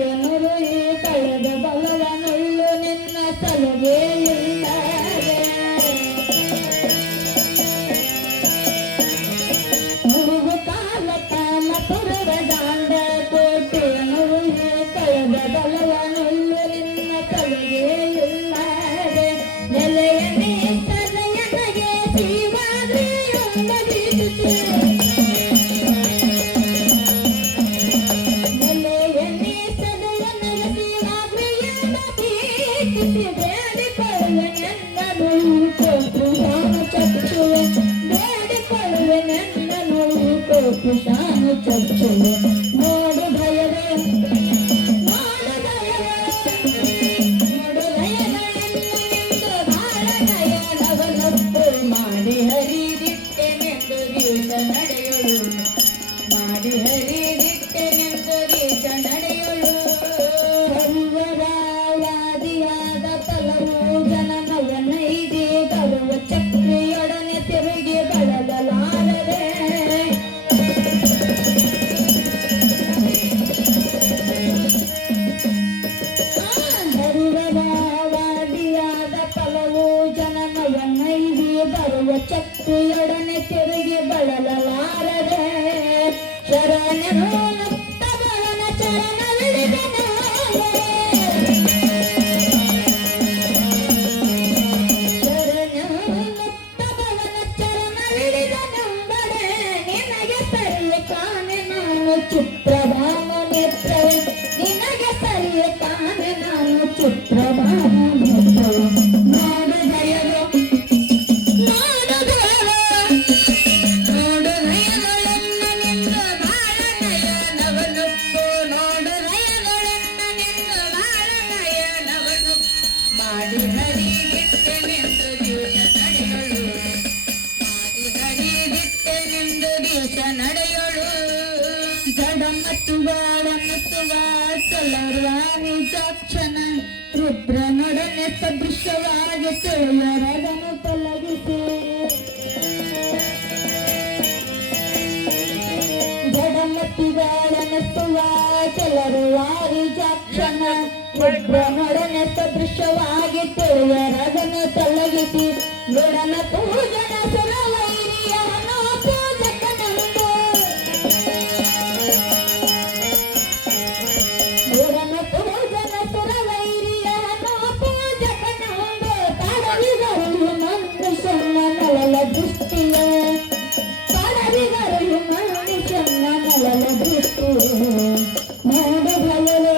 ನೆಲೆಯನುರು ಈ ಕಳೆದ ಬಲವನುಳ್ಳು ನಿನ್ನ ಸಲುಗೆ ಇಲ್ಲದೆ ಮುರುಗು ಕಾಲ ಕಾಲ ಪುರದ ದಾಂಡ ಕೋಟೆ ನುರು ಈ ಕಳೆದ ಬಲವನುಳ್ಳು ನಿನ್ನ ಸಲುಗೆ ಇಲ್ಲದೆ ನೆಲೆಯ ನೀಸಲಯನಗೆ ಶಿವಾದ್ರಿಯೊಂದ ಬೀಸುತ್ತೆ ಕುಶಾನ ಚರ್ಚೆಲೆ ನೋಡು ಭಯವೇ ನೋಡು ಭಯವೇ ನೋಡು ಲಯನವೆಂದು ಬಾಳ ನಯನವನಪ್ಪು ಮಾಡಿ ಹರಿದಿಟ್ಟೆನೆಂದು ದಿವಸ ನಡೆಯಳು ಮಾಡಿ ಹರಿದಿಟ್ಟೆನೆಂದು ದಿವಸ ನಡೆಯಳು ಸರ್ವರಾವಾದಿಯಾದ ಫಲವು ಜನನವನೈದೆ ಬರುವ ಚಕ್ರಿಯೊಡನೆ ತಿರುಗಿ ಬಳಗಲಾರದೆ ಬರುವ ಚಕ್ರಿಯೊಡನೆ ತಿರುಗಿ ಬಳಲಲಾರದೆ ಶರಣನು ಮುಕ್ತಬಲನ ಚರಣವಿಳಿದನು ಶರಣನು ಮುಕ್ತಬಲನ ಚರಣವಿಳಿದನೆಂಬಡೆ ನಿನಗೆ ಸರಿಯ ಕಾಣೆ ನಾನು ಚಿತ್ರಭಾಮ ನೇತ್ರವೆ ನಿನಗೆ ಸರಿಯ ಕಾಣೆ ನಾನು ಚಿತ್ರಭಾಮ ನೇತ್ರವೆ ನೋಡು ದಯವು ಮಾಡಿ ಹರಿದಿಟ್ಟೆನೆಂದು ದಿವಸ ನಡೆಯಳು ಮಾಡಿ ಹರಿದಿಟ್ಟೆನೆಂದು ದಿವಸ ನಡೆಯಳು ಜಡ ಮತ್ತು ಬಾಳ ಮತ್ತು ವಾಚಲರಾಣಿ ಜಾಕ್ಷನ ರುದ್ರನೊಡನೆ ಸದೃಶವಾಗಿ ತಿಳಿಯರಗನು ತೊಲಗಿಸಿ ಜಡ ಮತ್ತು ಬಾಳ ಮತ್ತು ವಾಚಲರಾಣಿ ಜಾಕ್ಷನ ರುದ್ರನೊಡನೆ ಸದೃಶವಾಗಿ ತಿಳಿಯರಗನು ತೊಲಗಿಸಿ ಗುಡನ ಪೂಜನ ಸುರವೈರಿಯನು ಪೂಜಕನೆಂದು ಗುಡನ ಪೂಜನ ಸುರವೈರಿಯನು ಪೂಜಕನೆಂದು ತಡವಿದರು ಮನುಷ್ಯನ ನಲಲ ದೃಷ್ಟಿಯ ತಡವಿದರು ಮನುಷ್ಯನ ನಲಲ ದೃಷ್ಟಿಯ ನೋಡು ಭಯವೇ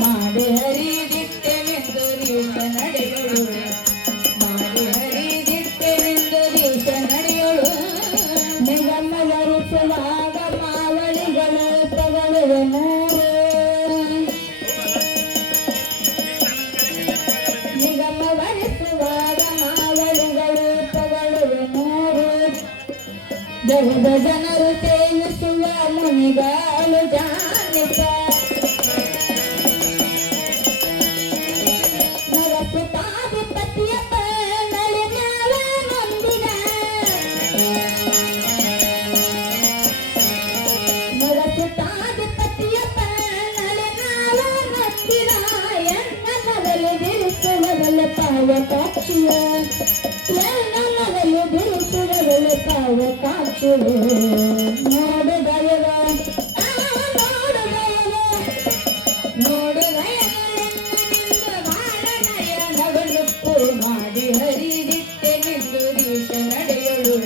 ಮಾಡಿ ಹರಿದಿಟ್ಟೆನೆಂದು ದಿವಸ ನಡೆಯಳು ಮಾಡಿ ಹರಿದಿಟ್ಟೆನೆಂದು ದಿವಸ ನಡೆಯಳು ನಿಗಮ ವರಿಸುವಾಗ ಮಾವಳಿಗಳು ತಗೊಳ್ಳುವೆ ನೋಡು ನಿಗಮ ವರಿಸುವಾಗ ಮಾವಳಿಗಳು ತಗೊಳ್ಳುವೆ ನೋಡು ಜಗದ ಜನರು ಸೇವಿಸುವ ಮುನಿಗಾಲು ಜಾನಿಕ ಪಾವಕಾಕ್ಷಿಯ ನಗಲು ಬಿರುಸುರಗಳು ಪಾವಕಾಕ್ಷಿಯ ನೋಡು ದಯವ ನೋಡು ದಯವ ನೋಡು ನಯನವೆಂದು ಬಾಳ ನಯನವನುಪ್ಪು ಮಾಡಿ ಹರಿದಿಟ್ಟೆನೆಂದು ದಿವಸ ನಡೆಯಳು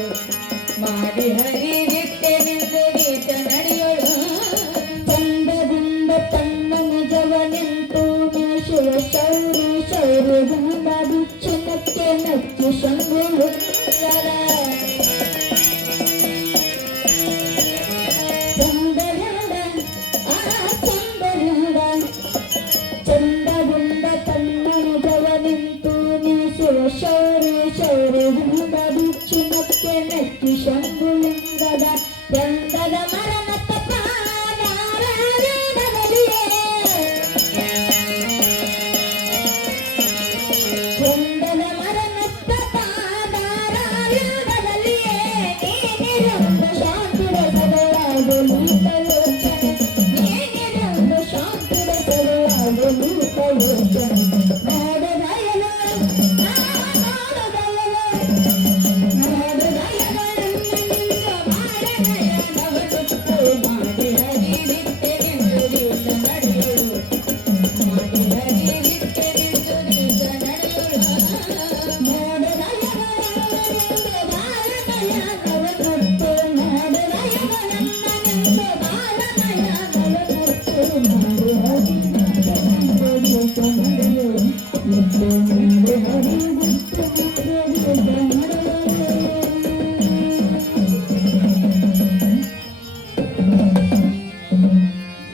ಮಾಡಿ ಹರಿದಿಟ್ಟೆನೆಂದು ದಿವಸ ನಡೆಯಳು ಚಂದದಿಂದ ತನ್ನ ನಿಜವ ನಿಂತು ಶಿವ ಶೌರಿ ಶೌರ್ಯದಿಂದ ಬಿಚ್ಚನಕ್ಕೆ ನಚ್ಚಿ ಶಂಭು ಚಂದದಿಂದ ತನ್ನ ನಿಜವ ನಿಂತು ನೀ ಶಿವ ಶೌರಿ ಶೌರ್ಯದಿಂದ ಬಿಚ್ಚನಕ್ಕೆ ನಚ್ಚಿ ಶಂಭುಲಿಂಗದ